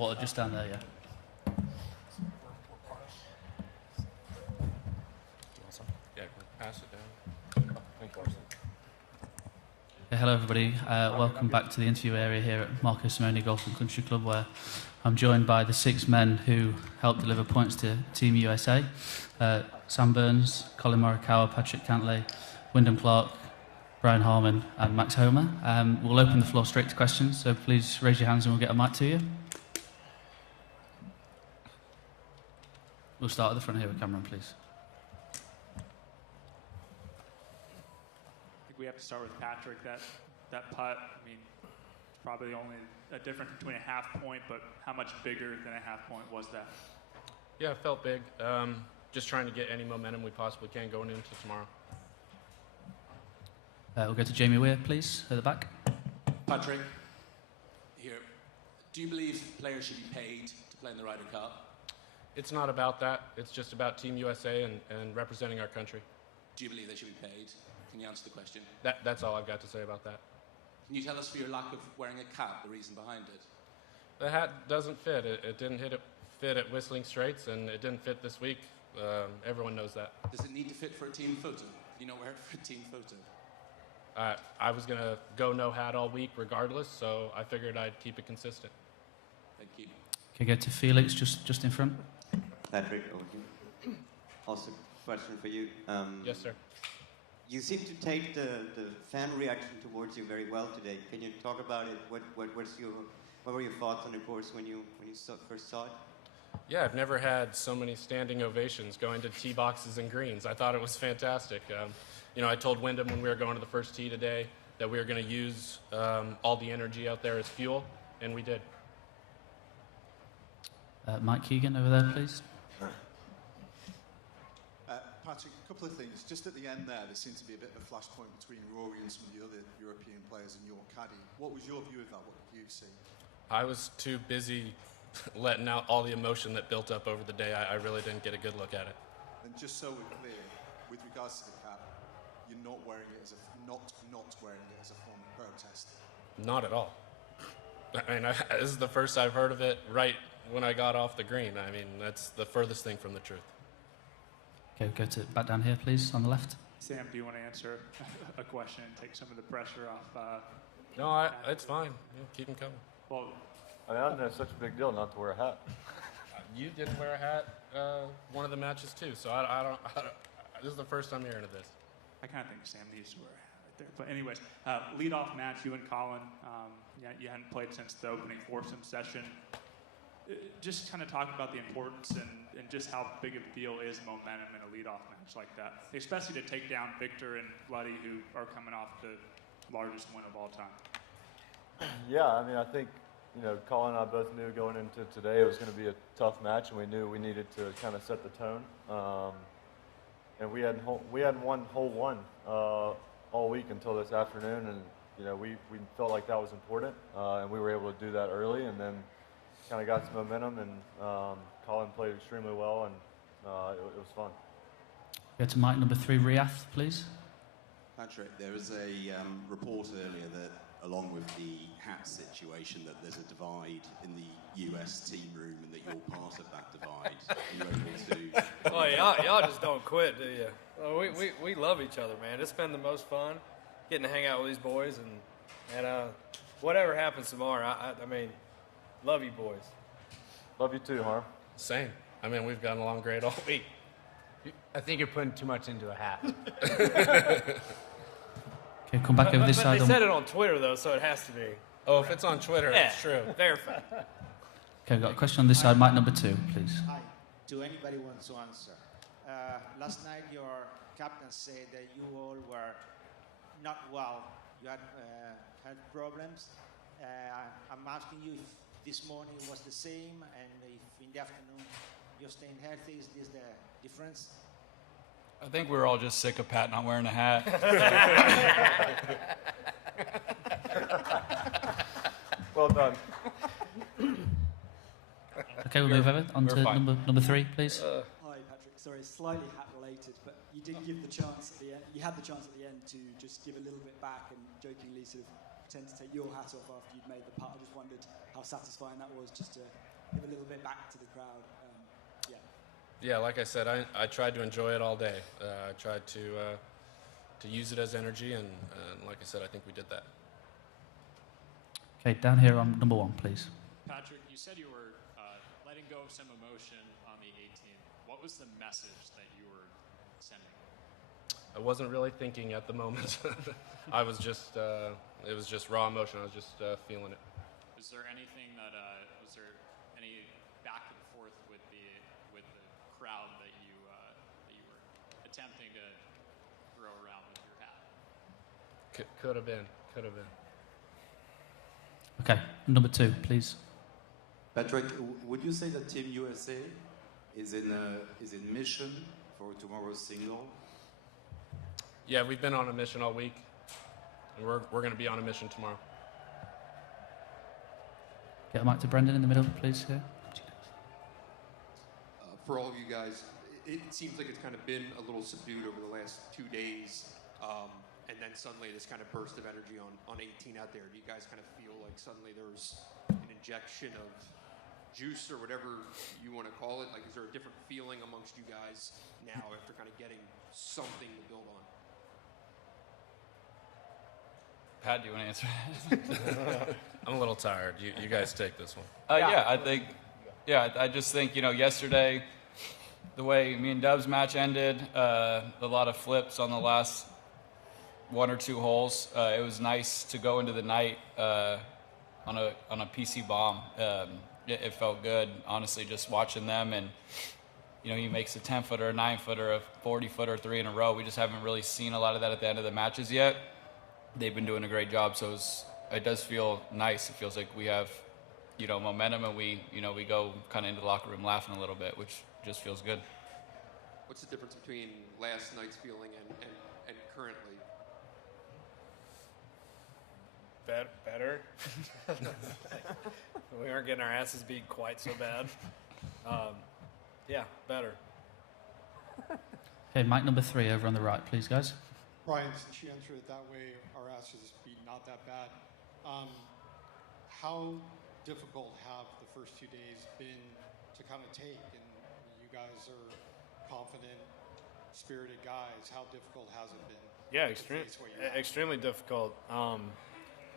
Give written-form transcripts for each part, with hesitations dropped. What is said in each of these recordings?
Water just down there, yeah. Yeah, pass it down. Hello everybody, welcome back to the interview area here at Marco Simone Golf and Country Club, where I'm joined by the 6 men who helped deliver points to Team USA. Sam Burns, Colin Morikawa, Patrick Cantlay, Wyndham Clark, Brian Harman and Max Homer. We'll open the floor straight to questions, so please raise your hands and we'll get a mic to you. We'll start at the front here with Cameron, please. I think we have to start with Patrick. That putt, I mean, it's probably only a difference between a half point, but how much bigger than a half point was that? Yeah, it felt big. Just trying to get any momentum we possibly can going into tomorrow. We'll go to Jamie Weir, please, at the back. Patrick, here. Do you believe players should be paid to play in the Ryder Cup? It's not about that. It's just about Team USA and representing our country. Do you believe they should be paid? Can you answer the question? That's all I've got to say about that. Can you tell us for your lack of wearing a cap, the reason behind it? The hat doesn't fit. It didn't fit at Whistling Straits, and it didn't fit this week. Everyone knows that. Does it need to fit for a team photo? Can you not wear it for a team photo? I was going to go no hat all week regardless, so I figured I'd keep it consistent. Thank you. Can you go to Felix, just in front? Patrick, over here. Also, question for you. Yes, sir. You seem to take the fan reaction towards you very well today. Can you talk about it? What were your thoughts on the course when you first saw it? Yeah, I've never had so many standing ovations going to tee boxes and greens. I thought it was fantastic. I told Wyndham when we were going to the first tee today that we were going to use all the energy out there as fuel, and we did. Mike Keegan over there, please. Patrick, a couple of things. Just at the end there seemed to be a bit of a flashpoint between Rory and some of the other European players and your caddy. What was your view of that? What did you see? I was too busy letting out all the emotion that built up over the day. I really didn't get a good look at it. And just so we're clear, with regards to the cap, you're not wearing it as not wearing it as a form of protest. Not at all. I mean, this is the first I've heard of it right when I got off the green. I mean, that's the furthest thing from the truth. Okay, go to back down here, please, on the left. Sam, do you want to answer a question and take some of the pressure off? No, it's fine. Yeah, keep them coming. Well, I mean, I don't know, it's such a big deal not to wear a hat. You didn't wear a hat one of the matches too, so I don't. This is the first I'm hearing of this. I kind of think Sam needs to wear a hat right there. But anyways, lead-off match, you and Colin. You hadn't played since the opening foursome session. Just kind of talk about the importance and just how big of a deal is momentum in a lead-off match like that, especially to take down Victor and Bloody, who are coming off the largest win of all time. Yeah, I mean, I think, Colin and I both knew going into today it was going to be a tough match, and we knew we needed to kind of set the tone. And we hadn't won hole one all week until this afternoon, and we felt like that was important, and we were able to do that early, and then kind of got some momentum, and Colin played extremely well, and it was fun. Go to mic number 3, Riath, please. Patrick, there was a report earlier that, along with the hat situation, that there's a divide in the US team room, and that you're part of that divide. Are you able to? Oh, y'all just don't quit, do you? Well, we love each other, man. It's been the most fun getting to hang out with these boys, and whatever happens tomorrow, I mean, love you boys. Love you too, Harm. Same. I mean, we've gotten along great all week. I think you're putting too much into a hat. Okay, come back over this side. They said it on Twitter, though, so it has to be. Oh, if it's on Twitter, yeah, it's true. Verified. Okay, we've got a question on this side. Mic number 2, please. Hi. Do anybody want to answer? Last night, your captain said that you all were not well. You had health problems. I'm asking you if this morning was the same, and if in the afternoon you're staying healthy. Is this the difference? I think we were all just sick of Pat not wearing a hat. Well done. Okay, we'll move over on to number 3, please. Hi, Patrick. Sorry, slightly hat related, but you did give the chance at the end. You had the chance at the end to just give a little bit back and jokingly sort of pretend to take your hat off after you'd made the putt. I just wondered how satisfying that was, just to give a little bit back to the crowd. Yeah. Yeah, like I said, I tried to enjoy it all day. I tried to use it as energy, and like I said, I think we did that. Okay, down here on number 1, please. Patrick, you said you were letting go of some emotion on the 18th. What was the message that you were sending? I wasn't really thinking at the moment. I was just, it was just raw emotion. I was just feeling it. Was there anything that, was there any back and forth with the crowd that you were attempting to throw around with your hat? Could have been. Okay, number 2, please. Patrick, would you say that Team USA is in mission for tomorrow's single? Yeah, we've been on a mission all week, and we're going to be on a mission tomorrow. Get a mic to Brendan in the middle, please. Here. For all of you guys, it seems like it's kind of been a little subdued over the last 2 days, and then suddenly this kind of burst of energy on 18 out there. Do you guys kind of feel like suddenly there's an injection of juice or whatever you want to call it? Like, is there a different feeling amongst you guys now after kind of getting something to build on? Pat, do you want to answer? I'm a little tired. You guys take this one. I just think, yesterday, the way me and Dub's match ended, a lot of flips on the last 1 or 2 holes. It was nice to go into the night on a PC bomb. It felt good, honestly, just watching them. And, he makes a 10-footer, a 9-footer, a 40-footer, 3 in a row. We just haven't really seen a lot of that at the end of the matches yet. They've been doing a great job, so it does feel nice. It feels like we have, momentum, and we go kind of into the locker room laughing a little bit, which just feels good. What's the difference between last night's feeling and currently? Better. We aren't getting our asses beat quite so bad. Better. Okay, mic number 3 over on the right, please, guys. Brian, since you answered it that way, our asses beat not that bad. How difficult have the first 2 days been to kind of take? And you guys are confident, spirited guys. How difficult has it been? Yeah, extremely difficult.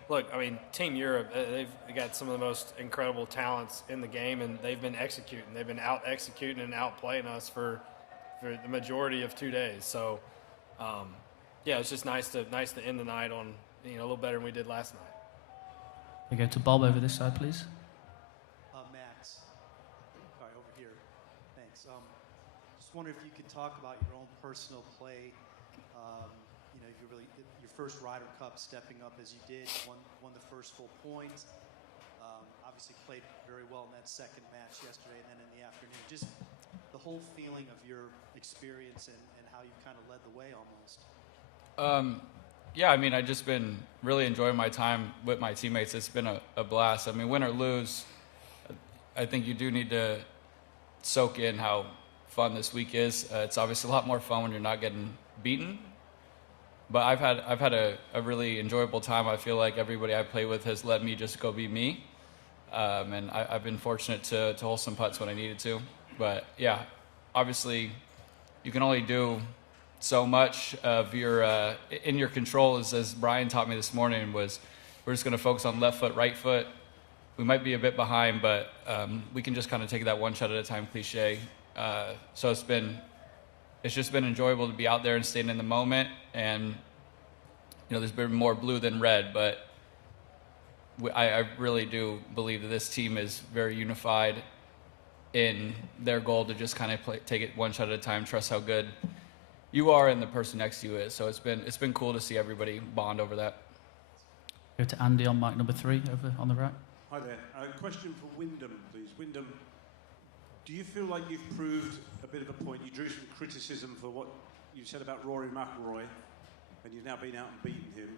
Look, I mean, Team Europe, they've got some of the most incredible talents in the game, and they've been executing. They've been out-executing and out-playing us for the majority of 2 days. So, it's just nice to end the night on a little better than we did last night. We go to Bob over this side, please. Max. All right, over here. Thanks. Just wonder if you could talk about your own personal play. Your first Ryder Cup, stepping up as you did, won the first full point. Obviously played very well in that second match yesterday and then in the afternoon. Just the whole feeling of your experience and how you kind of led the way almost. I've just been really enjoying my time with my teammates. It's been a blast. I mean, win or lose, I think you do need to soak in how fun this week is. It's obviously a lot more fun when you're not getting beaten. But I've had a really enjoyable time. I feel like everybody I play with has let me just go be me. And I've been fortunate to hole some putts when I needed to. But, obviously you can only do so much of your in your control, as Brian taught me this morning, was we're just going to focus on left foot, right foot. We might be a bit behind, but we can just kind of take that one shot at a time cliche. So it's just been enjoyable to be out there and staying in the moment. And, there's been more blue than red, but I really do believe that this team is very unified in their goal to just kind of take it one shot at a time, trust how good you are and the person next to you is. So it's been cool to see everybody bond over that. Go to Andy on mic number 3 over on the right. Hi there. A question for Wyndham, please. Wyndham, do you feel like you've proved a bit of a point? You drew some criticism for what you said about Rory McIlroy, and you've now been out and beaten him.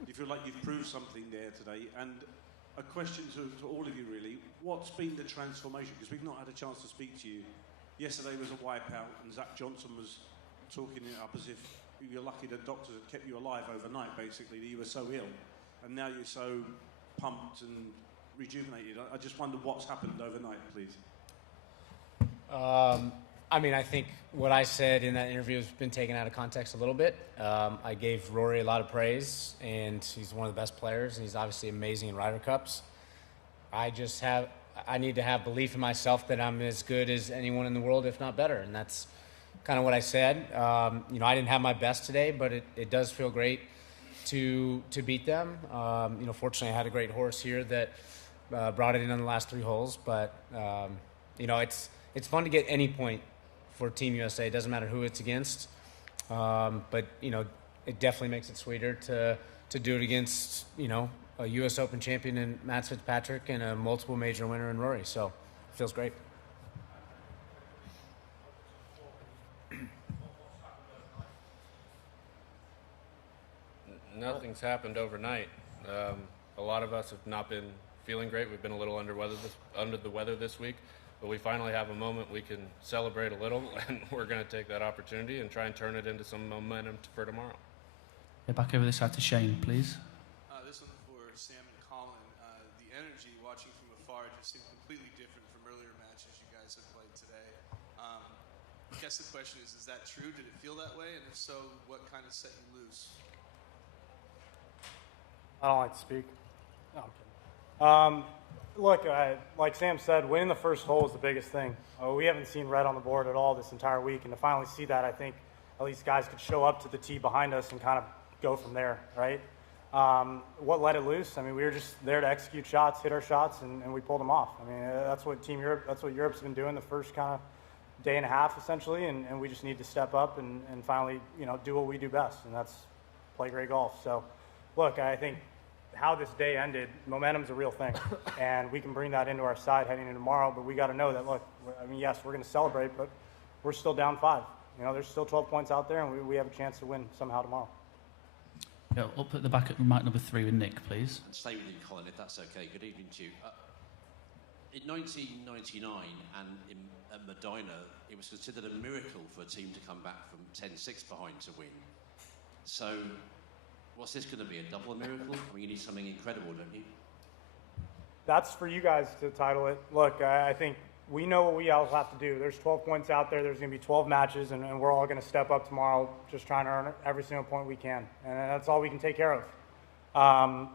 Do you feel like you've proved something there today? And a question to all of you, really. What's been the transformation? Because we've not had a chance to speak to you. Yesterday was a wipeout, and Zach Johnson was talking it up as if you're lucky that doctors had kept you alive overnight, basically, that you were so ill. And now you're so pumped and rejuvenated. I just wonder what's happened overnight, please. I mean, I think what I said in that interview has been taken out of context a little bit. I gave Rory a lot of praise, and he's one of the best players, and he's obviously amazing in Ryder Cups. I need to have belief in myself that I'm as good as anyone in the world, if not better, and that's kind of what I said. I didn't have my best today, but it does feel great to beat them. Fortunately, I had a great horse here that brought it in on the last 3 holes, but it's fun to get any point for Team USA. It doesn't matter who it's against, but it definitely makes it sweeter to do it against a U.S. Open champion in Matt Fitzpatrick and a multiple major winner in Rory. So it feels great. Nothing's happened overnight. A lot of us have not been feeling great. We've been a little under the weather this week, but we finally have a moment we can celebrate a little, and we're going to take that opportunity and try and turn it into some momentum for tomorrow. Yeah, back over this side to Shane, please. This one for Sam and Colin. The energy watching from afar just seemed completely different from earlier matches you guys have played today. I guess the question is that true? Did it feel that way? And if so, what kind of set you loose? I don't like to speak. No, I'm kidding. Look, like Sam said, winning the first hole is the biggest thing. We haven't seen red on the board at all this entire week, and to finally see that, I think at least guys could show up to the tee behind us and kind of go from there, right? What let it loose? I mean, we were just there to execute shots, hit our shots, and we pulled them off. I mean, that's what Europe's been doing the first kind of day and a half, essentially, and we just need to step up and finally, do what we do best, and that's play great golf. So, look, I think how this day ended, momentum's a real thing, and we can bring that into our side heading into tomorrow, but we got to know that, look, yes, we're going to celebrate, but we're still down 5. There's still 12 points out there, and we have a chance to win somehow tomorrow. Yeah, up at the back at mic number 3 with Nick, please. Stay with you, Colin, if that's okay. Good evening to you. In 1999 and at Medina, it was considered a miracle for a team to come back from 10-6 behind to win. So, what's this going to be, a double miracle? I mean, you need something incredible, don't you? That's for you guys to title it. Look, I think we know what we all have to do. There's 12 points out there. There's going to be 12 matches, and we're all going to step up tomorrow just trying to earn every single point we can. And that's all we can take care of.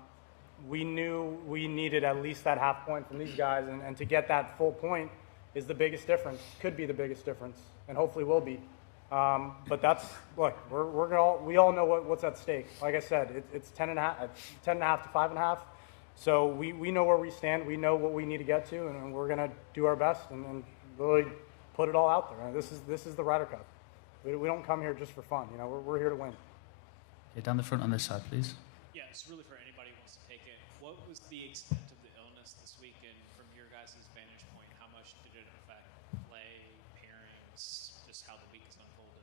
We knew we needed at least that half point from these guys, and to get that full point is the biggest difference, could be the biggest difference, and hopefully will be. But that's, look, we all know what's at stake. Like I said, it's 10.5 to 5.5. So we know where we stand. We know what we need to get to, and we're going to do our best and really put it all out there. This is the Ryder Cup. We don't come here just for fun. We're here to win. Okay, down the front on this side, please. Yeah, it's really for anybody who wants to take it. What was the extent of the illness this week, and from your guys' vantage point, how much did it affect play, pairings, just how the week has unfolded?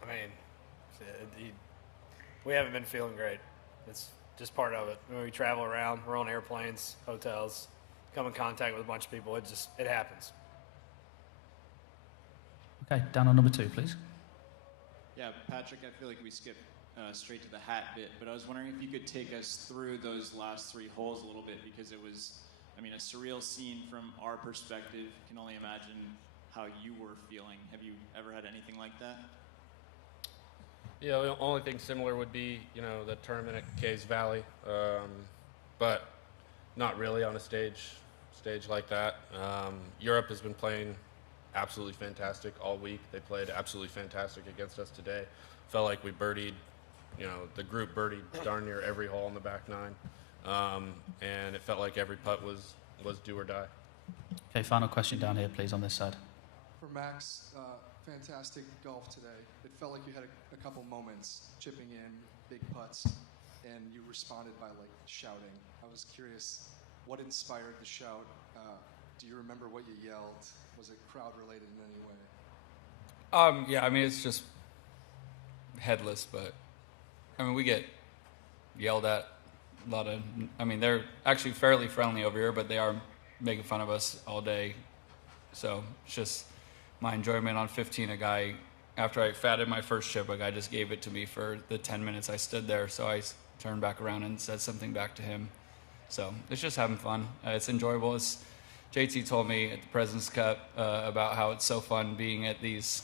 I mean, we haven't been feeling great. It's just part of it. When we travel around, we're on airplanes, hotels, come in contact with a bunch of people. It happens. Okay, down on number 2, please. Yeah, Patrick, I feel like we skipped straight to the hat bit, but I was wondering if you could take us through those last 3 holes a little bit, because it was, a surreal scene from our perspective. Can only imagine how you were feeling. Have you ever had anything like that? Yeah, the only thing similar would be, the tournament at Caves Valley, but not really on a stage like that. Europe has been playing absolutely fantastic all week. They played absolutely fantastic against us today. Felt like we birdied, the group birdied darn near every hole in the back 9, and it felt like every putt was do or die. Okay, final question down here, please, on this side. For Max, fantastic golf today. It felt like you had a couple moments chipping in big putts, and you responded by shouting. I was curious, what inspired the shout? Do you remember what you yelled? Was it crowd related in any way? Yeah, it's just headless, but we get yelled at a lot of. They're actually fairly friendly over here, but they are making fun of us all day. So it's just my enjoyment on 15. A guy, after I fatted my first chip, a guy just gave it to me for the 10 minutes I stood there. So I turned back around and said something back to him. So it's just having fun. It's enjoyable. It's, JT told me at the President's Cup about how it's so fun being at these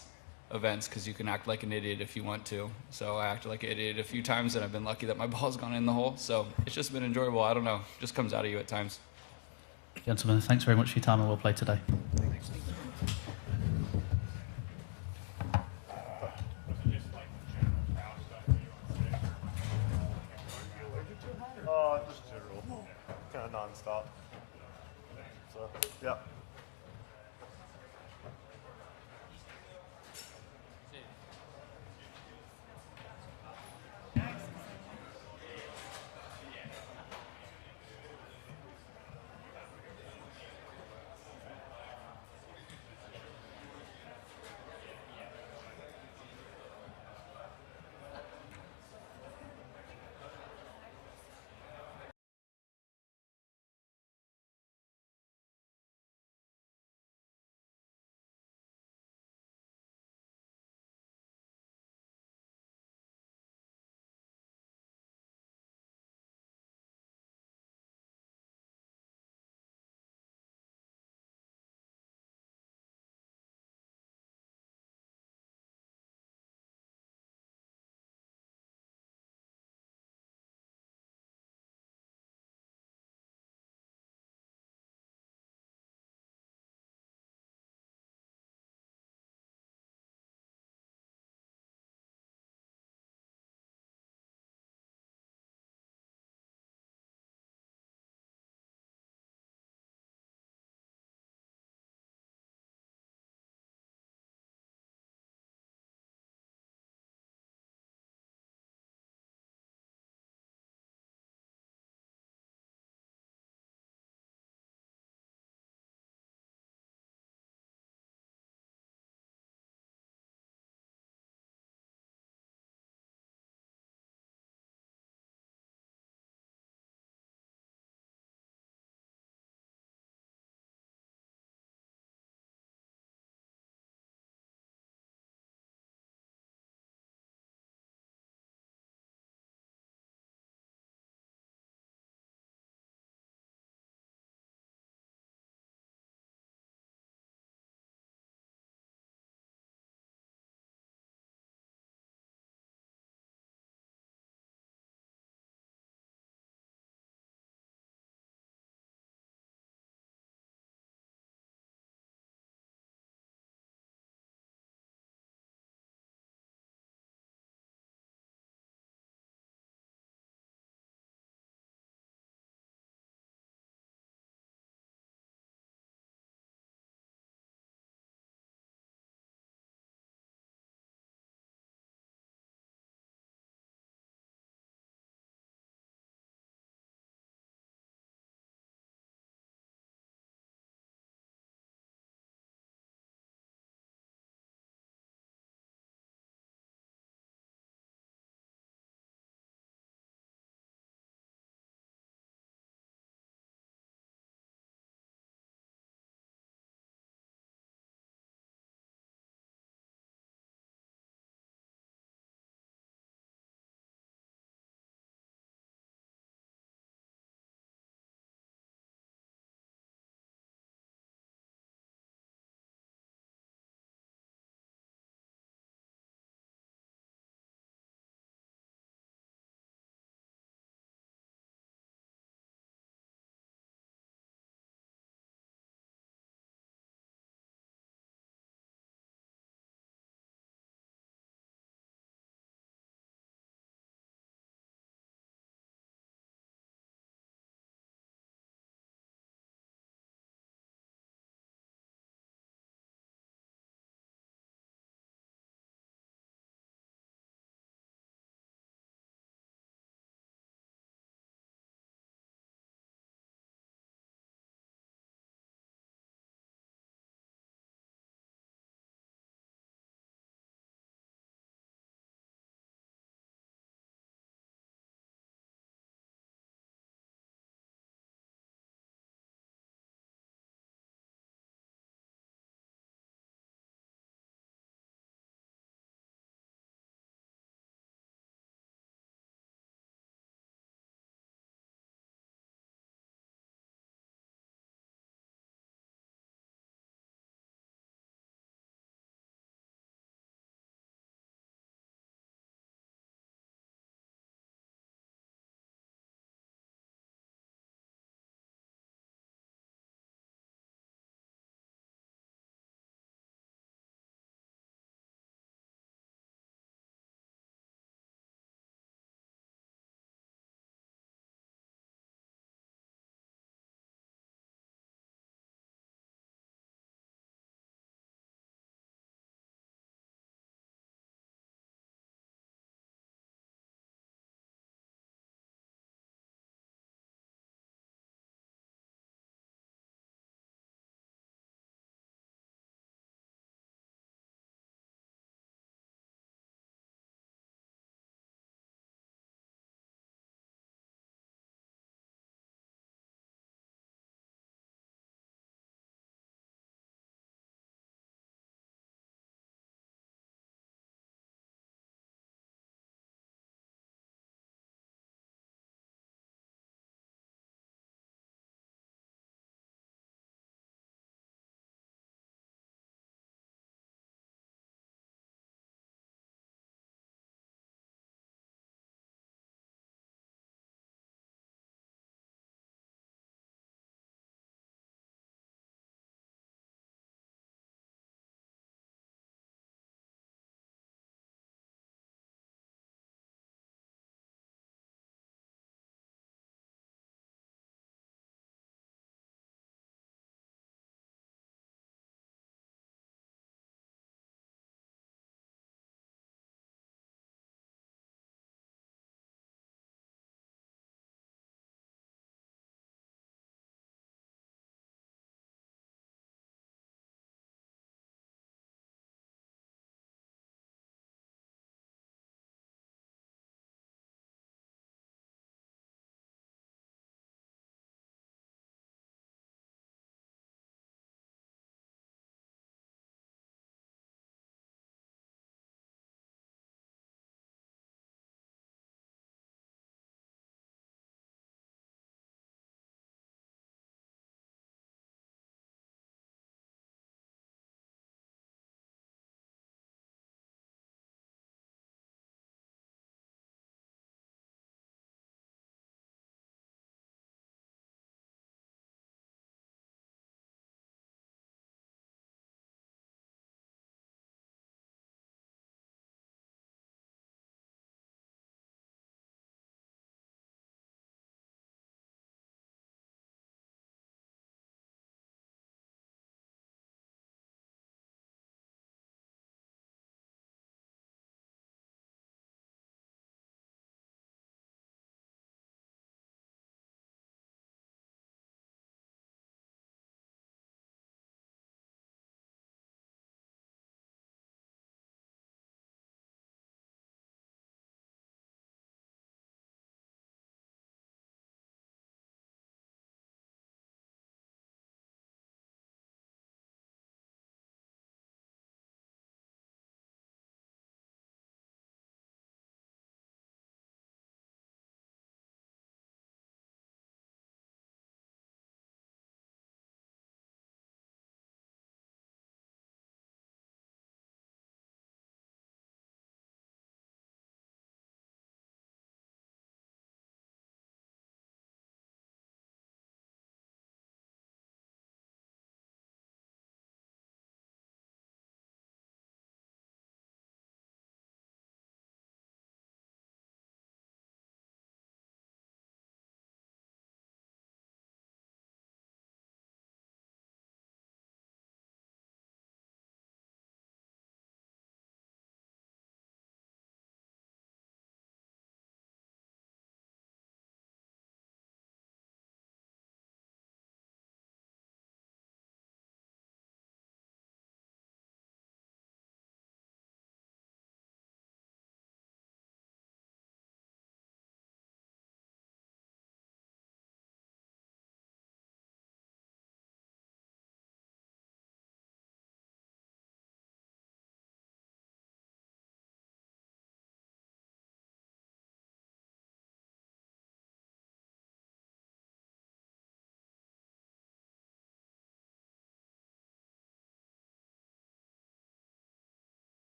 events because you can act like an idiot if you want to. So I acted like an idiot a few times, and I've been lucky that my ball's gone in the hole. So it's just been enjoyable. I don't know. It just comes out of you at times. Gentlemen, thanks very much for your time and well played today. Just general, kind of non-stop. So, yeah.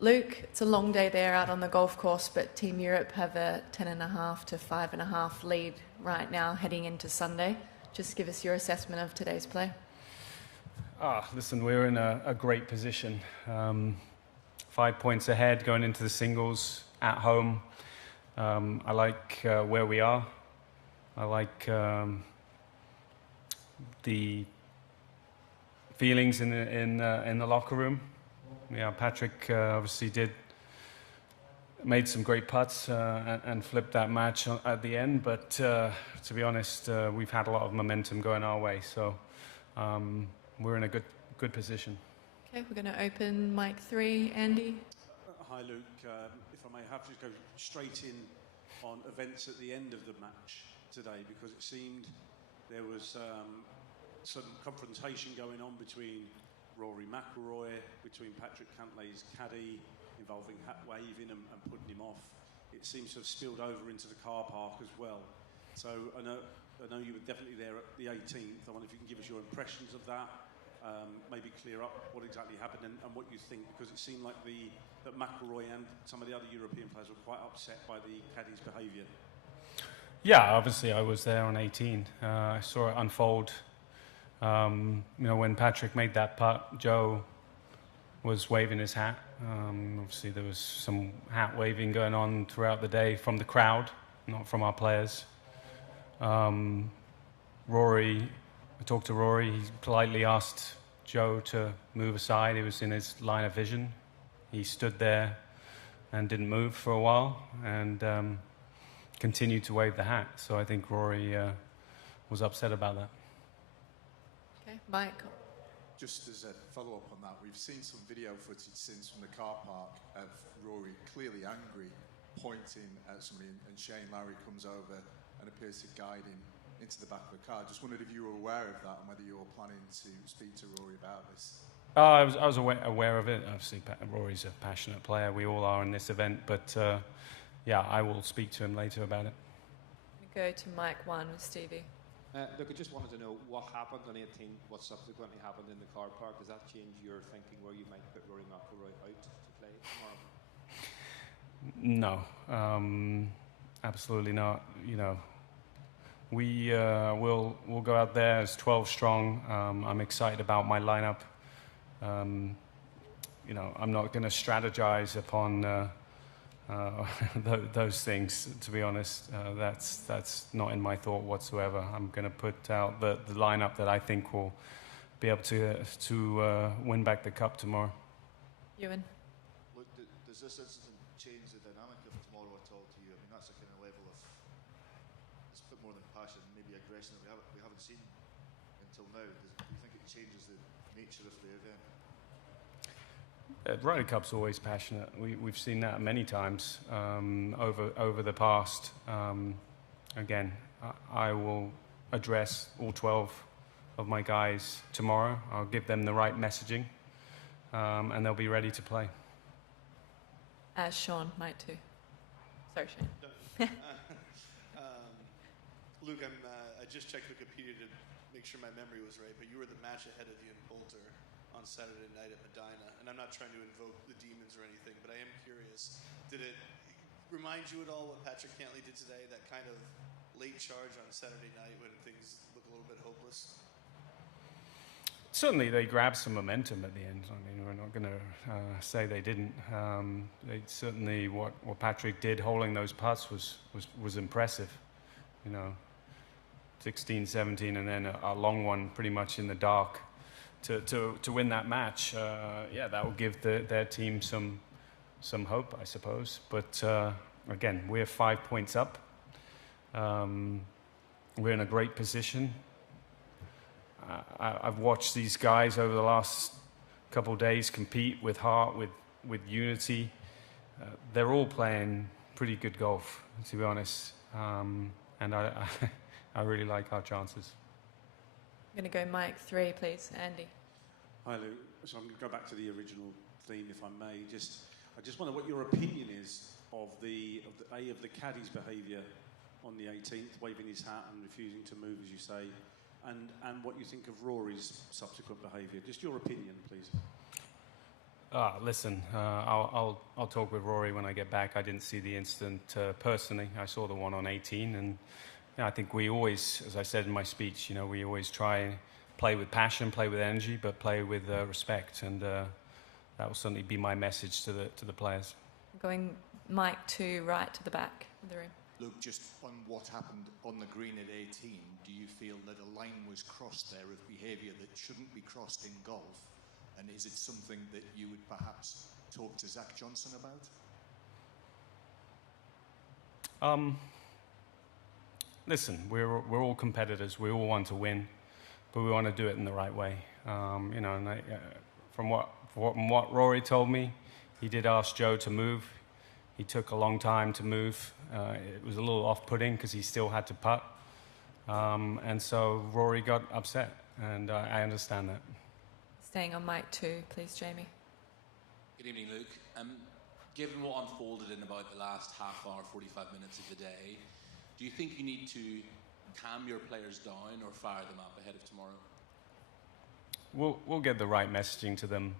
Luke, it's a long day there out on the golf course, but Team Europe have a 10.5 to 5.5 lead right now heading into Sunday. Just give us your assessment of today's play. Listen, we're in a great position. 5 points ahead going into the singles at home. I like where we are. I like the feelings in the locker room. Yeah, Patrick obviously made some great putts and flipped that match at the end. But to be honest, we've had a lot of momentum going our way, so we're in a good position. Okay, we're going to open mic 3. Andy. Hi, Luke. If I may have to go straight in on events at the end of the match today, because it seemed there was some confrontation going on between Rory McIlroy, between Patrick Cantlay's caddy, involving hat waving and putting him off. It seems to have spilled over into the car park as well. So I know you were definitely there at the 18th. I wonder if you can give us your impressions of that, maybe clear up what exactly happened and what you think, because it seemed like that McIlroy and some of the other European players were quite upset by the caddy's behaviour. Yeah, obviously I was there on 18. I saw it unfold. When Patrick made that putt, Joe was waving his hat. Obviously there was some hat waving going on throughout the day from the crowd, not from our players. Rory, I talked to Rory, he politely asked Joe to move aside. He was in his line of vision. He stood there and didn't move for a while and continued to wave the hat. So I think Rory was upset about that. Okay, Mike. Just as a follow-up on that, we've seen some video footage since from the car park of Rory clearly angry, pointing at somebody, and Shane Lowry comes over and appears to guide him into the back of the car. Just wondered if you were aware of that and whether you were planning to speak to Rory about this. I was aware of it. Obviously, Rory's a passionate player. We all are in this event, but yeah, I will speak to him later about it. We go to mic 1 with Stevie. Look, I just wanted to know what happened on 18, what subsequently happened in the car park. Does that change your thinking where you might put Rory McIlroy out to play tomorrow? No, absolutely not. We'll go out there as 12 strong. I'm excited about my lineup. I'm not going to strategize upon those things, to be honest. That's not in my thought whatsoever. I'm going to put out the lineup that I think will be able to win back the cup tomorrow. Ewan. Look, does this incident change the dynamic of tomorrow at all to you? I mean, that's a kind of level of, it's a bit more than passion, maybe aggression that we haven't seen until now. Do you think it changes the nature of the event? Ryder Cup's always passionate. We've seen that many times over the past. Again, I will address all 12 of my guys tomorrow. I'll give them the right messaging, and they'll be ready to play. Sean might too. Sorry, Shane. Luke, I just checked Wikipedia to make sure my memory was right, but you were the match ahead of Ian Poulter on Saturday night at Medina, and I'm not trying to invoke the demons or anything, but I am curious, did it remind you at all what Patrick Cantlay did today, that kind of late charge on Saturday night when things look a little bit hopeless? Certainly they grabbed some momentum at the end. I mean, we're not going to say they didn't. Certainly what Patrick did holding those putts was impressive. 16, 17, and then a long one pretty much in the dark. To win that match, that will give their team some hope, I suppose. But again, we're 5 points up. We're in a great position. I've watched these guys over the last couple of days compete with heart, with unity. They're all playing pretty good golf, to be honest. And I really like our chances. I'm going to go mic 3, please. Andy. Hi, Lou. So I'm going to go back to the original theme, if I may. I just wonder what your opinion is of the caddy's behaviour on the 18th, waving his hat and refusing to move, as you say, and what you think of Rory's subsequent behaviour. Just your opinion, please. Listen, I'll talk with Rory when I get back. I didn't see the incident personally. I saw the one on 18, and I think we always, as I said in my speech, we always try and play with passion, play with energy, but play with respect, and that will certainly be my message to the players. Going Mike 2 right to the back of the room. Luke, just on what happened on the green at 18, do you feel that a line was crossed there of behaviour that shouldn't be crossed in golf? And is it something that you would perhaps talk to Zach Johnson about? Listen, we're all competitors. We all want to win, but we want to do it in the right way. And from what Rory told me, he did ask Joe to move. He took a long time to move. It was a little off-putting because he still had to putt. And so Rory got upset, and I understand that. Staying on mic 2, please, Jamie. Good evening, Luke. Given what unfolded in about the last half hour, 45 minutes of the day, do you think you need to calm your players down or fire them up ahead of tomorrow? We'll get the right messaging to them.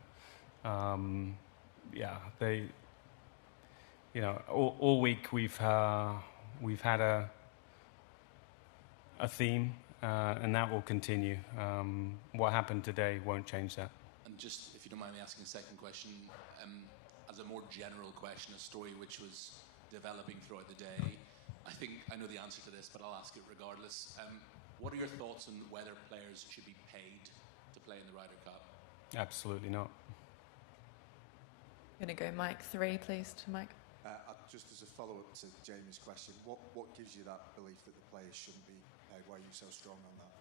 All week we've had a theme, and that will continue. What happened today won't change that. And just, if you don't mind me asking a second question, as a more general question, a story which was developing throughout the day, I think I know the answer to this, but I'll ask it regardless. What are your thoughts on whether players should be paid to play in the Ryder Cup? Absolutely not. I'm going to go mic 3, please, to Mike. Just as a follow-up to Jamie's question, what gives you that belief that the players shouldn't be paid? Why are you so strong on that?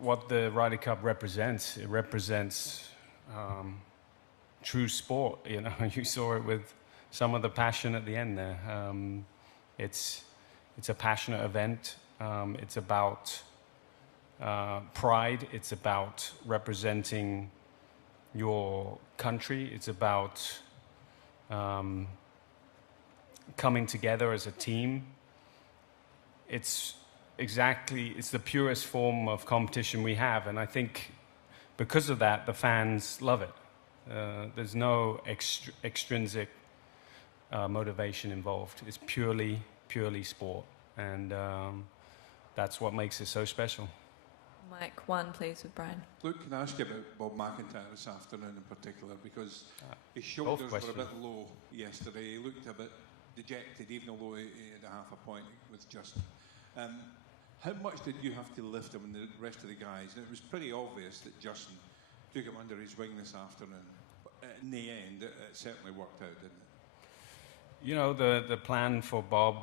What the Ryder Cup represents, it represents true sport. You saw it with some of the passion at the end there. It's a passionate event. It's about pride. It's about representing your country. It's about coming together as a team. It's the purest form of competition we have, and I think because of that, the fans love it. There's no extrinsic motivation involved. It's purely sport, and that's what makes it so special. Mic 1, please, with Brian. Luke, can I ask you about Bob McIntyre this afternoon in particular? Because his shoulders were a bit low yesterday. He looked a bit dejected, even although he had a half a point with Justin. How much did you have to lift him and the rest of the guys? And it was pretty obvious that Justin took him under his wing this afternoon. But in the end, it certainly worked out, didn't it? The plan for Bob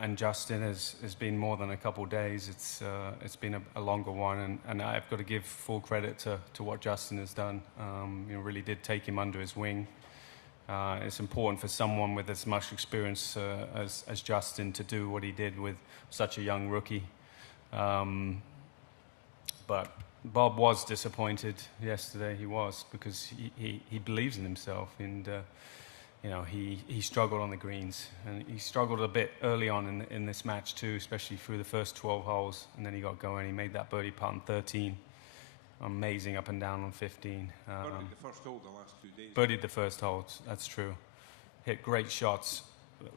and Justin has been more than a couple of days. It's been a longer one, and I've got to give full credit to what Justin has done. Really did take him under his wing. It's important for someone with as much experience as Justin to do what he did with such a young rookie. But Bob was disappointed yesterday. He was, because he believes in himself, and he struggled on the greens, and he struggled a bit early on in this match too, especially through the first 12 holes, and then he got going. He made that birdie putt on 13. Amazing up and down on 15. Birdied the first hole the last 2 days. Birdied the first hole, that's true. Hit great shots.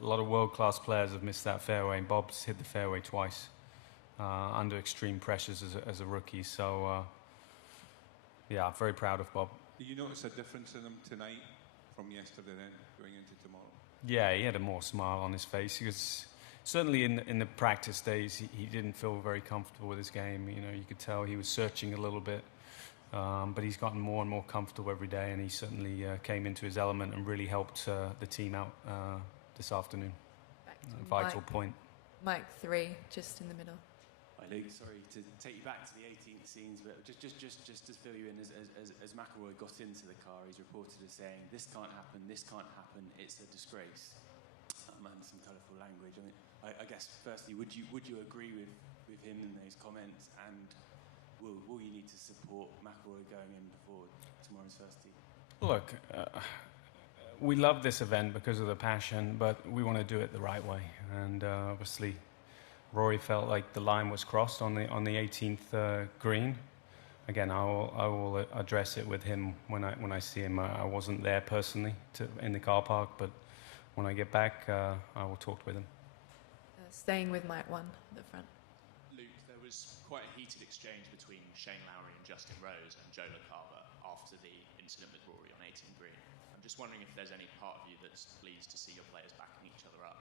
A lot of world-class players have missed that fairway, and Bob's hit the fairway twice under extreme pressures as a rookie. So, very proud of Bob. Do you notice a difference in him tonight from yesterday then, going into tomorrow? Yeah, he had a more smile on his face. He was certainly in the practice days. He didn't feel very comfortable with his game. You could tell he was searching a little bit, but he's gotten more and more comfortable every day, and he certainly came into his element and really helped the team out this afternoon. Vital point. Mic 3, just in the middle. Hi Luke, sorry to take you back to the 18th scenes, but just to fill you in, as McIlroy got into the car, he's reported as saying, this can't happen, it's a disgrace, and some colourful language. I mean, I guess firstly, would you agree with him in those comments, and will you need to support McIlroy going in before tomorrow's first tee? Look, we love this event because of the passion, but we want to do it the right way, and obviously Rory felt like the line was crossed on the 18th green. again, I will address it with him when I see him. I wasn't there personally in the car park, but when I get back, I will talk with him. Staying with Mike 1 at the front. Luke, there was quite a heated exchange between Shane Lowry and Justin Rose and Joe LaCava after the incident with Rory on 18 green. I'm just wondering if there's any part of you that's pleased to see your players backing each other up.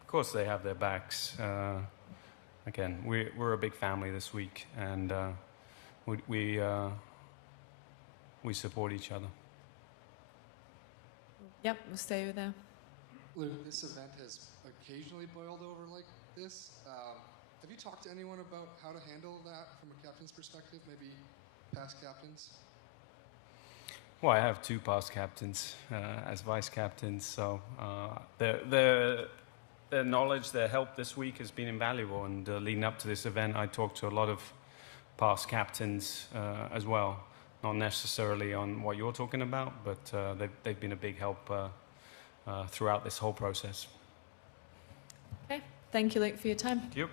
Of course, they have their backs. Again, we're a big family this week, and we support each other. Yep, we'll stay with there. Luke, this event has occasionally boiled over like this. Have you talked to anyone about how to handle that from a captain's perspective, maybe past captains? Well, I have 2 past captains as vice captains, so their knowledge, their help this week has been invaluable. And leading up to this event, I talked to a lot of past captains as well. Not necessarily on what you're talking about, but they've been a big help throughout this whole process. Okay, thank you, Luke, for your time. Thank you.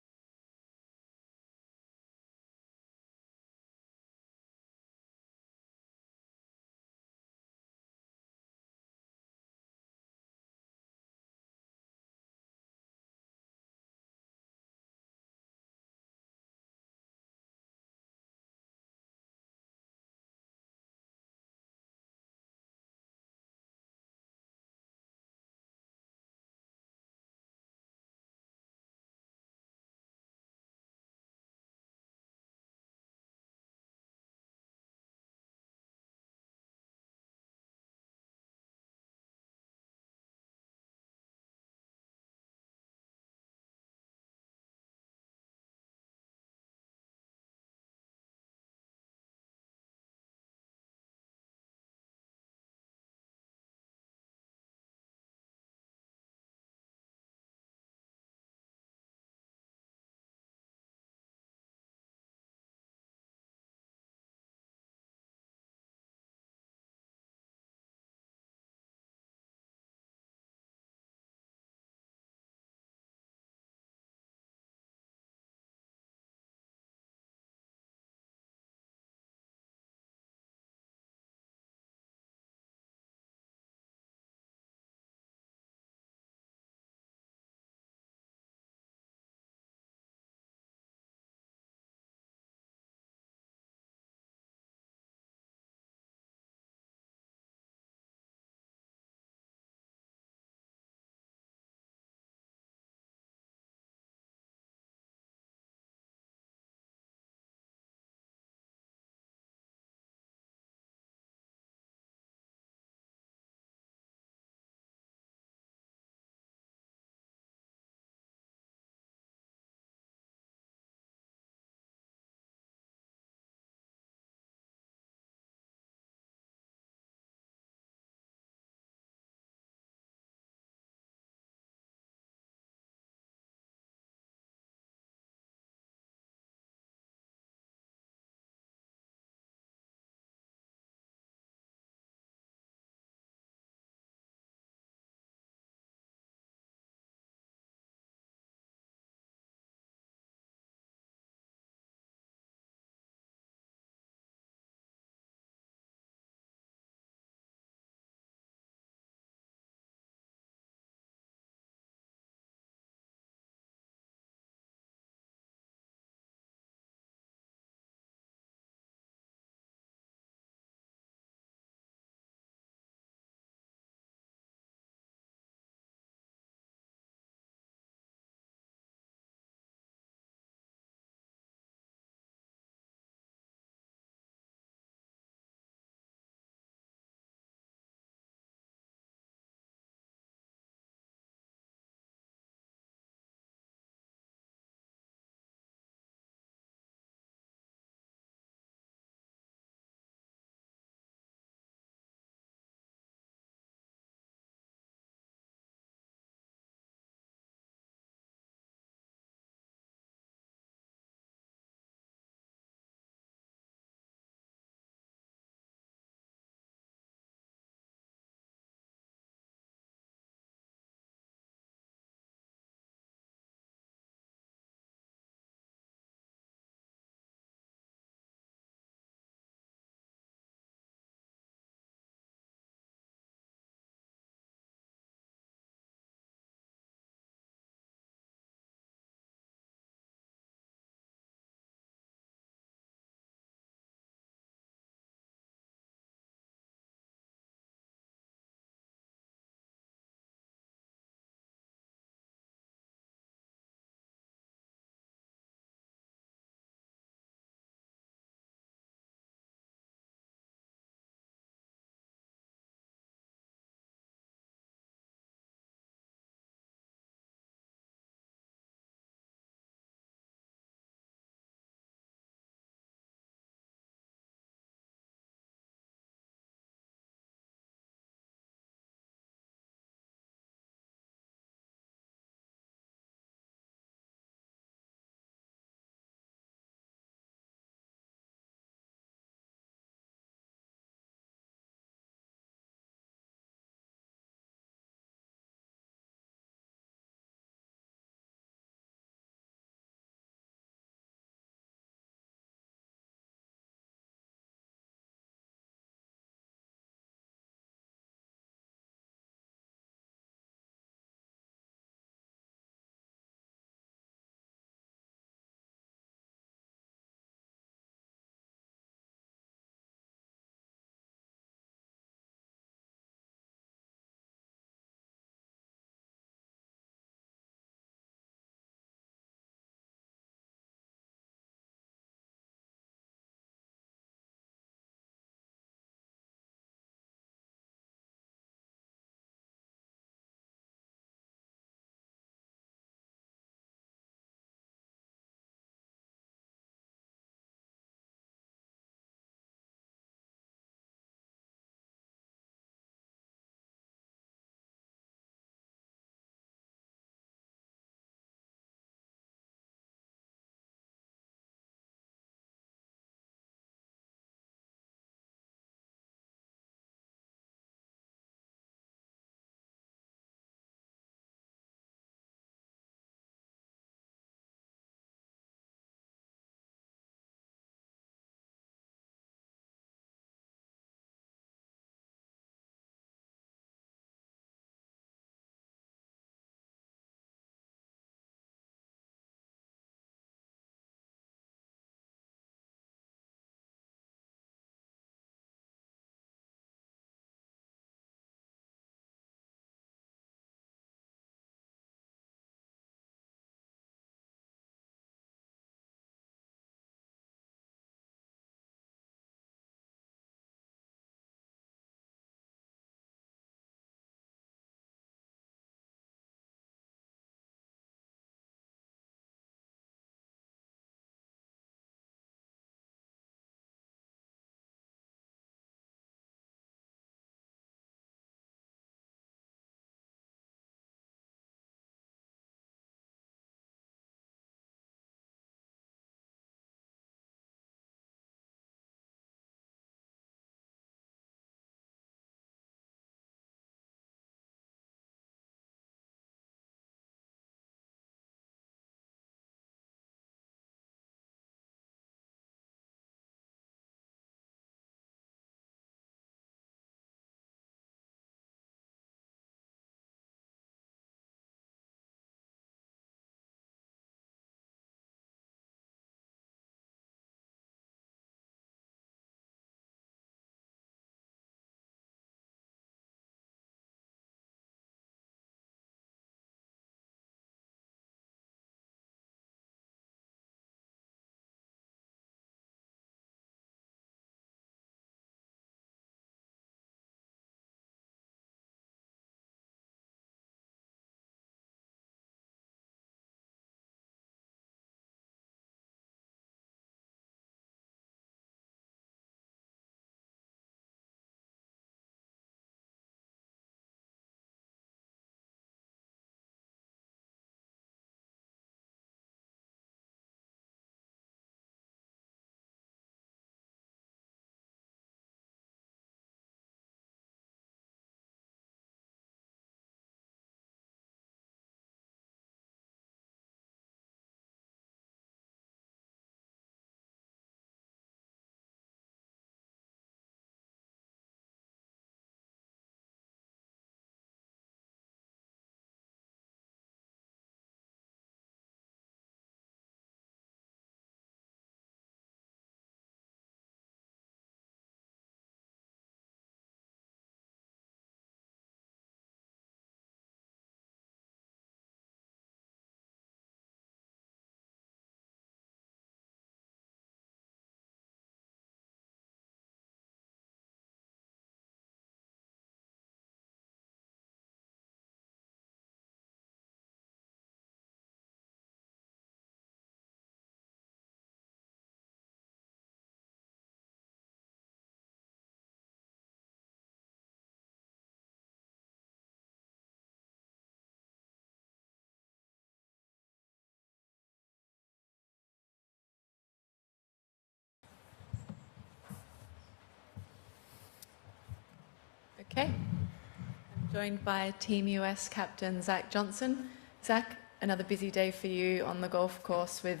Okay. I'm joined by Team US captain Zach Johnson. Zach, another busy day for you on the golf course with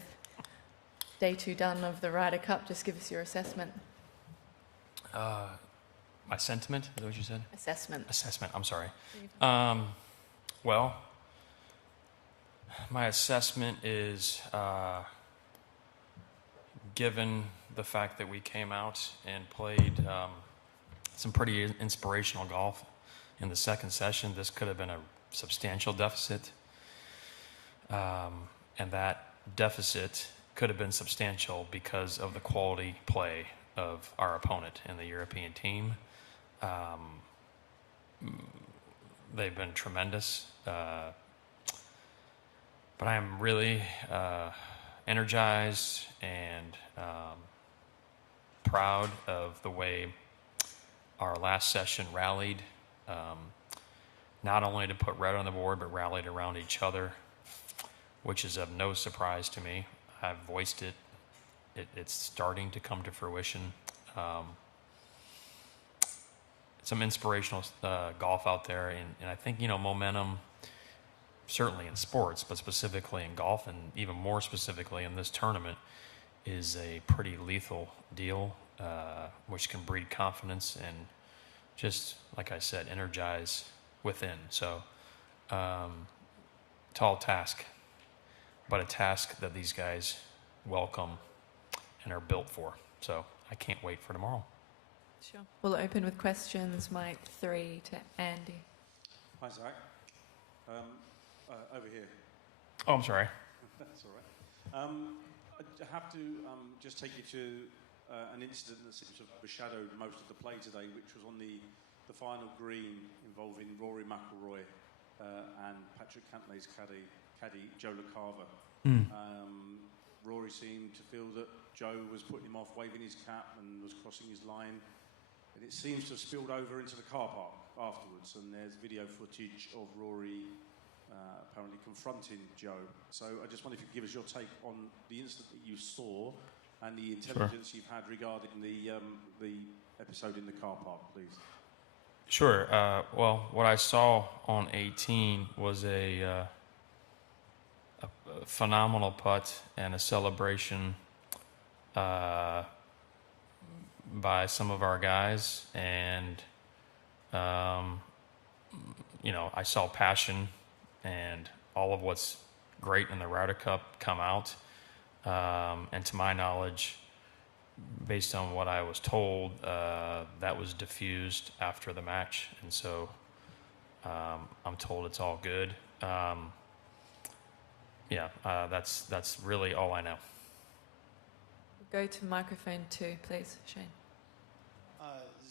day 2 done of the Ryder Cup. Just give us your assessment. My sentiment? Is that what you said? Assessment. Assessment. I'm sorry. Well, my assessment is, given the fact that we came out and played some pretty inspirational golf in the second session, this could have been a substantial deficit. And that deficit could have been substantial because of the quality play of our opponent and the European team. They've been tremendous. But I am really energized and proud of the way our last session rallied, not only to put red on the board, but rallied around each other, which is of no surprise to me. I've voiced it. It's starting to come to fruition. Some inspirational golf out there, and I think, momentum, certainly in sports, but specifically in golf, and even more specifically in this tournament, is a pretty lethal deal, which can breed confidence and just, like I said, energize within. So, tall task, but a task that these guys welcome and are built for. So I can't wait for tomorrow. Sure. We'll open with questions, Mike 3 to Andy. Hi, Zach. Over here. Oh, I'm sorry. That's all right. I have to just take you to an incident that seems to have overshadowed most of the play today, which was on the final green involving Rory McIlroy and Patrick Cantlay's caddy Joe LaCava. Rory seemed to feel that Joe was putting him off, waving his cap and was crossing his line. And it seems to have spilled over into the car park afterwards, and there's video footage of Rory apparently confronting Joe. So I just wonder if you could give us your take on the incident that you saw and the intelligence you've had regarding the episode in the car park, please. Sure. Well, what I saw on 18 was a phenomenal putt and a celebration by some of our guys, and I saw passion and all of what's great in the Ryder Cup come out, and to my knowledge, based on what I was told, that was diffused after the match, and so I'm told it's all good. That's really all I know. Go to microphone 2, please, Shane.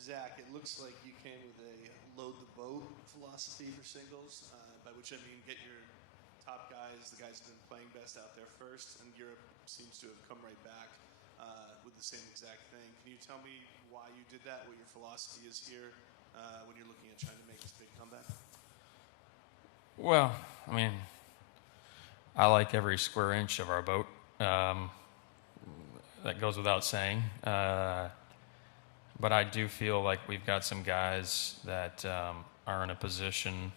Zach, it looks like you came with a load the boat philosophy for singles, by which I mean get your top guys, the guys who've been playing best out there first, and Europe seems to have come right back with the same exact thing. Can you tell me why you did that, what your philosophy is here when you're looking at trying to make this big comeback? Well, I mean, I like every square inch of our boat. That goes without saying. But I do feel like we've got some guys that are in a position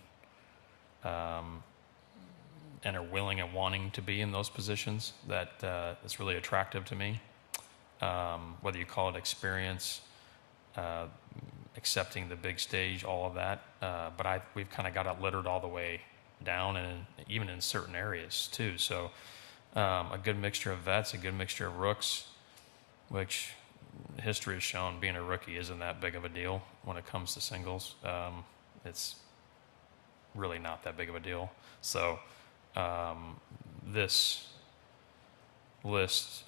and are willing and wanting to be in those positions that is really attractive to me. Whether you call it experience, accepting the big stage, all of that. But we've kind of got it littered all the way down, and even in certain areas too. So a good mixture of vets, a good mixture of rooks, which history has shown being a rookie isn't that big of a deal when it comes to singles. It's really not that big of a deal. So this list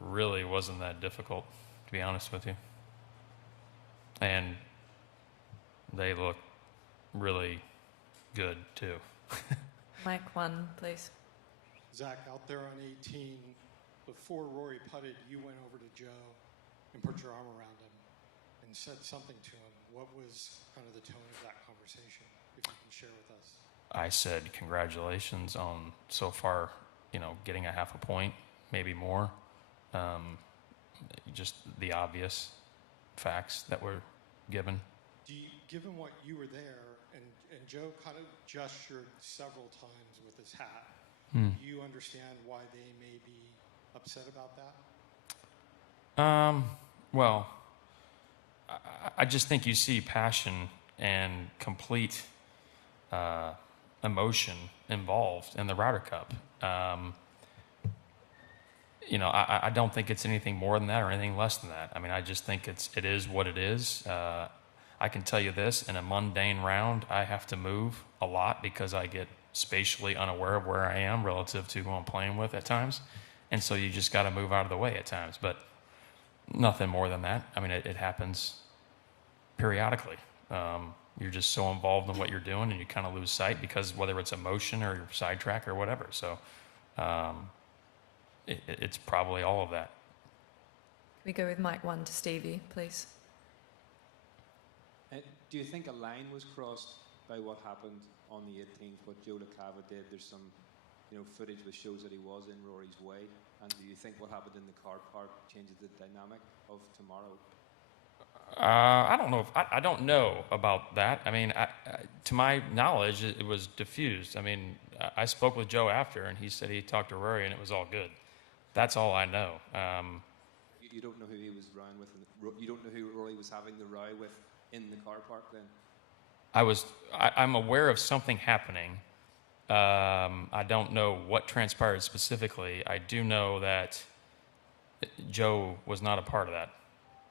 really wasn't that difficult, to be honest with you. And they look really good too. Mic 1, please. Zach, out there on 18, before Rory putted, you went over to Joe and put your arm around him and said something to him. What was kind of the tone of that conversation, if you can share with us? I said congratulations on so far, getting a half a point, maybe more. Just the obvious facts that were given. given what you were there, and Joe kind of gestured several times with his hat, do you understand why they may be upset about that? Well, I just think you see passion and complete emotion involved in the Ryder Cup. You know, I don't think it's anything more than that or anything less than that. I mean, I just think it is what it is. I can tell you this, in a mundane round, I have to move a lot because I get spatially unaware of where I am relative to who I'm playing with at times. And so you just got to move out of the way at times. But nothing more than that. I mean, it happens periodically. You're just so involved in what you're doing and you kind of lose sight because whether it's emotion or sidetrack or whatever. So it's probably all of that. Can we go with mic 1 to Stevie, please? Do you think a line was crossed by what happened on the 18th, what Joe LaCava did? There's some footage which shows that he was in Rory's way. And do you think what happened in the car park changes the dynamic of tomorrow? I don't know. I don't know about that. I mean, to my knowledge, it was diffused. I mean, I spoke with Joe after, and he said he talked to Rory, and it was all good. That's all I know. You don't know who he was rowing with. You don't know who Rory was having the row with in the car park then? I'm aware of something happening. I don't know what transpired specifically. I do know that Joe was not a part of that.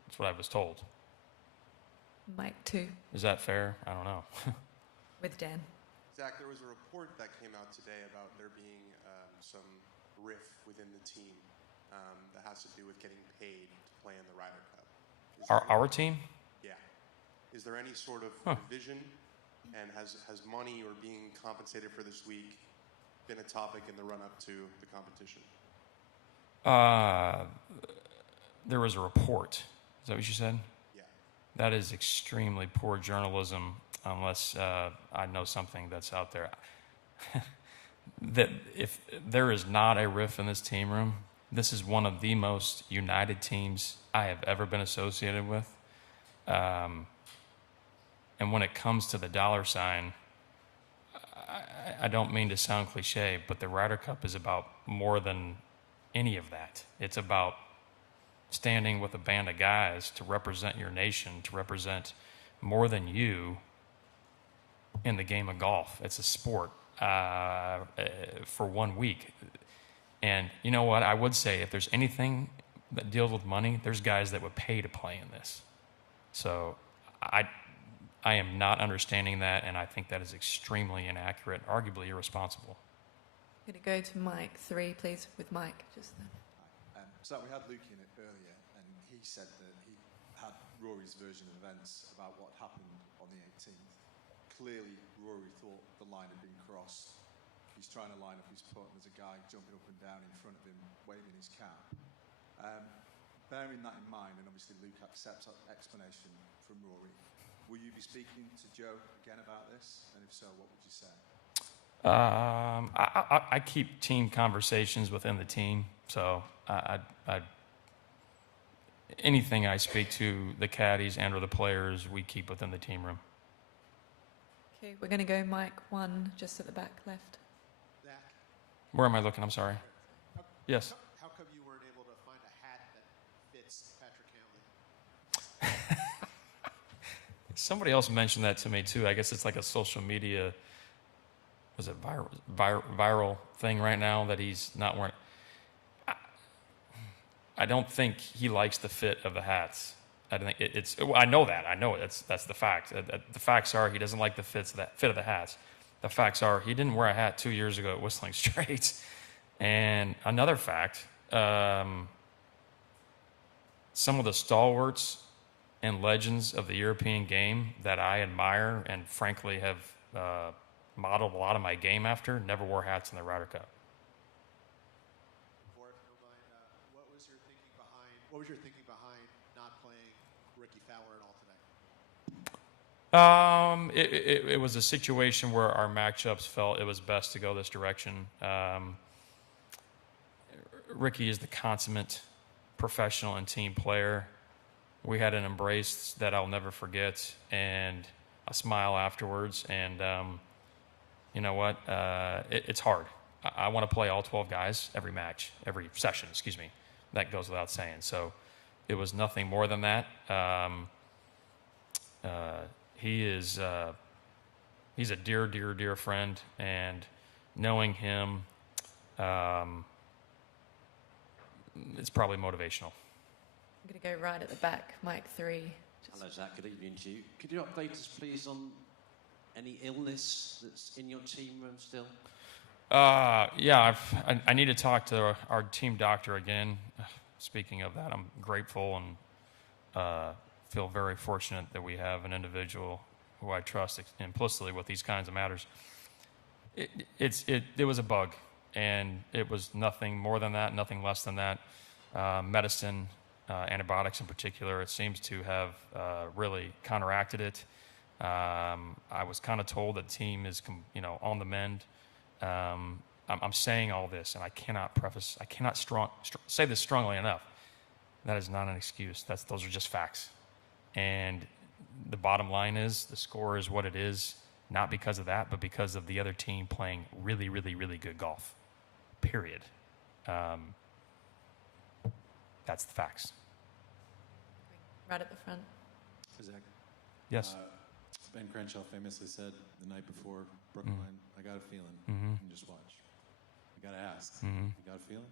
That's what I was told. Mic 2. Is that fair? I don't know. With Dan. Zach, there was a report that came out today about there being some riff within the team that has to do with getting paid to play in the Ryder Cup. Our team? Yeah. Is there any sort of division? And has money or being compensated for this week been a topic in the run-up to the competition? There was a report. Is that what you said? Yeah. That is extremely poor journalism unless I know something that's out there. That if there is not a riff in this team room, this is one of the most united teams I have ever been associated with. And when it comes to the dollar sign, I don't mean to sound cliche, but the Ryder Cup is about more than any of that. It's about standing with a band of guys to represent your nation, to represent more than you in the game of golf. It's a sport for 1 week. And you know what? I would say if there's anything that deals with money, there's guys that would pay to play in this. So I am not understanding that, and I think that is extremely inaccurate, arguably irresponsible. Going to go to mic 3, please, with Mike just then. So we had Luke in it earlier, and he said that he had Rory's version of events about what happened on the 18th. Clearly, Rory thought the line had been crossed. He's trying to line up his putt, and there's a guy jumping up and down in front of him, waving his cap. Bearing that in mind, and obviously Luke accepts that explanation from Rory, will you be speaking to Joe again about this? And if so, what would you say? I keep team conversations within the team, so anything I speak to the caddies and or the players, we keep within the team room. Okay, we're going to go mic 1, just at the back left. Zach. Where am I looking? I'm sorry. Yes. How come you weren't able to find a hat that fits Patrick Cantlay? Somebody else mentioned that to me too. I guess it's like a social media, was it viral thing right now that he's not wearing. I don't think he likes the fit of the hats. I don't think it's. I know that. I know it. That's the fact. The facts are he doesn't like the fit of the hats. The facts are he didn't wear a hat 2 years ago at Whistling Straits. And another fact, some of the stalwarts and legends of the European game that I admire and frankly have modeled a lot of my game after never wore hats in the Ryder Cup. Or if you don't mind, what was your thinking behind not playing Ricky Fowler at all today? It was a situation where our matchups felt it was best to go this direction. Ricky is the consummate professional and team player. we had an embrace that I'll never forget, and a smile afterwards. And you know what? It's hard. I want to play all 12 guys every match, every session, excuse me. That goes without saying. So it was nothing more than that. He's a dear, dear, dear friend, and knowing him, it's probably motivational. I'm going to go right at the back, Mike 3. Hello, Zach. Good evening to you. Could you update us, please, on any illness that's in your team room still? Yeah, I need to talk to our team doctor again. Speaking of that, I'm grateful and feel very fortunate that we have an individual who I trust implicitly with these kinds of matters. It was a bug, and it was nothing more than that, nothing less than that. Medicine, antibiotics in particular, it seems to have really counteracted it. I was kind of told that the team is, on the mend. I'm saying all this, and I cannot say this strongly enough. That is not an excuse. Those are just facts. And the bottom line is the score is what it is, not because of that, but because of the other team playing really, really, really good golf. Period. That's the facts. Right at the front. Zach. Yes. Ben Crenshaw famously said the night before Brookline, I got a feeling. Mm-hmm. And just watch. I got to ask. Mm-hmm. You got a feeling?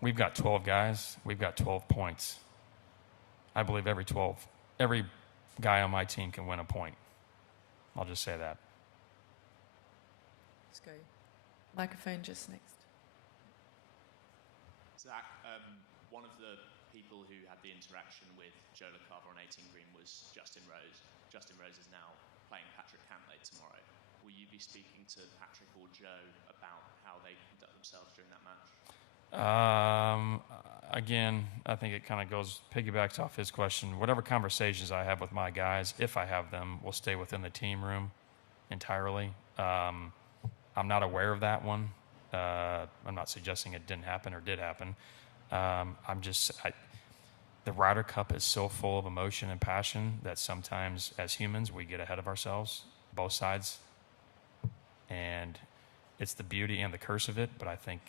We've got 12 guys. We've got 12 points. I believe every guy on my team can win a point. I'll just say that. Let's go. Microphone just next. Zach, one of the people who had the interaction with Joe LaCava on 18 Green was Justin Rose. Justin Rose is now playing Patrick Cantlay tomorrow. Will you be speaking to Patrick or Joe about how they conduct themselves during that match? Again, I think it kind of piggybacks off his question. Whatever conversations I have with my guys, if I have them, will stay within the team room entirely. I'm not aware of that one. I'm not suggesting it didn't happen or did happen. The Ryder Cup is so full of emotion and passion that sometimes as humans we get ahead of ourselves, both sides. And it's the beauty and the curse of it, but I think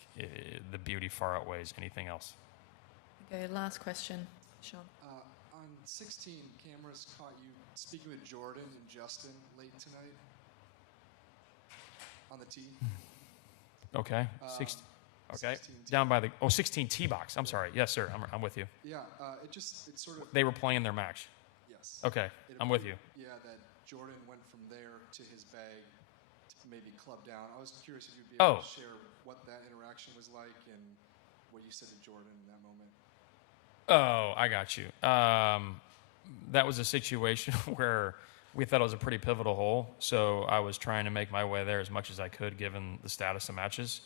the beauty far outweighs anything else. Okay, last question, Sean. On 16, cameras caught you speaking with Jordan and Justin late tonight on the tee. Okay, okay. Down by the 16 tee box. I'm sorry. Yes, sir. I'm with you. Yeah, it sort of. They were playing their match. Yes. Okay, I'm with you. Yeah, that Jordan went from there to his bag, to maybe club down. I was curious if you'd be able to share what that interaction was like and what you said to Jordan in that moment. Oh, I got you. That was a situation where we thought it was a pretty pivotal hole, so I was trying to make my way there as much as I could given the status of matches.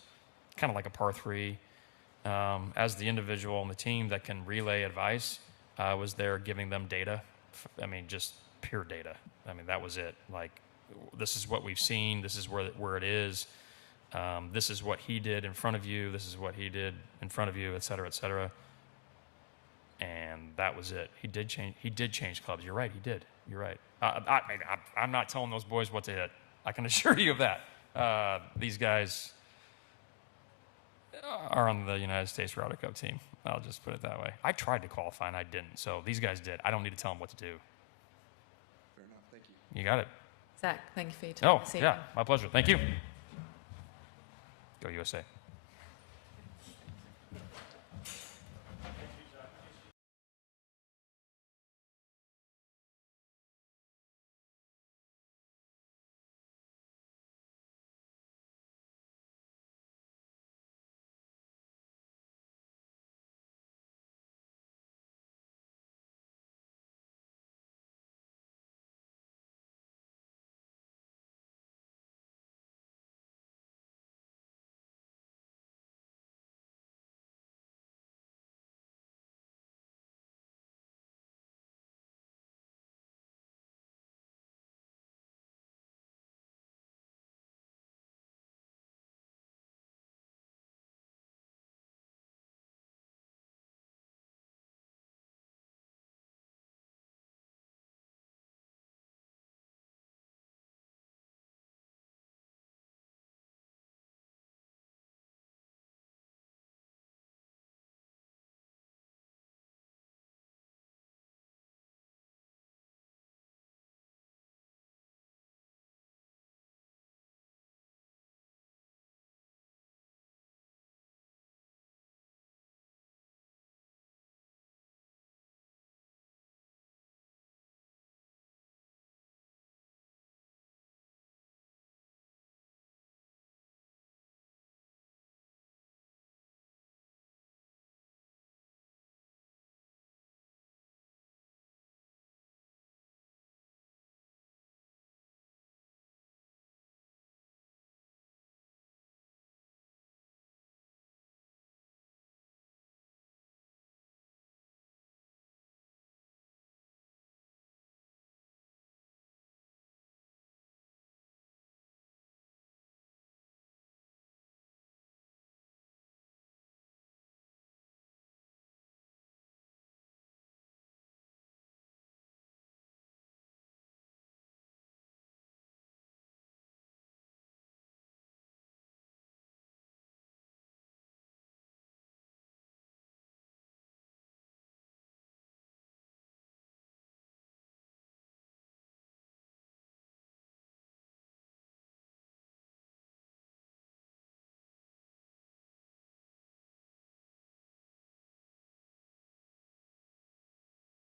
Kind of like a par 3. As the individual on the team that can relay advice, I was there giving them data. Just pure data. That was it. Like, this is what we've seen. This is where it is. This is what he did in front of you. This is what he did in front of you, et cetera, et cetera. And that was it. He did change clubs. You're right. He did. You're right. I'm not telling those boys what to hit. I can assure you of that. These guys are on the United States Ryder Cup team. I'll just put it that way. I tried to qualify and I didn't. So these guys did. I don't need to tell them what to do. Fair enough. Thank you. You got it. Zach, thank you for your time this evening. Yeah, my pleasure. Thank you. Go USA.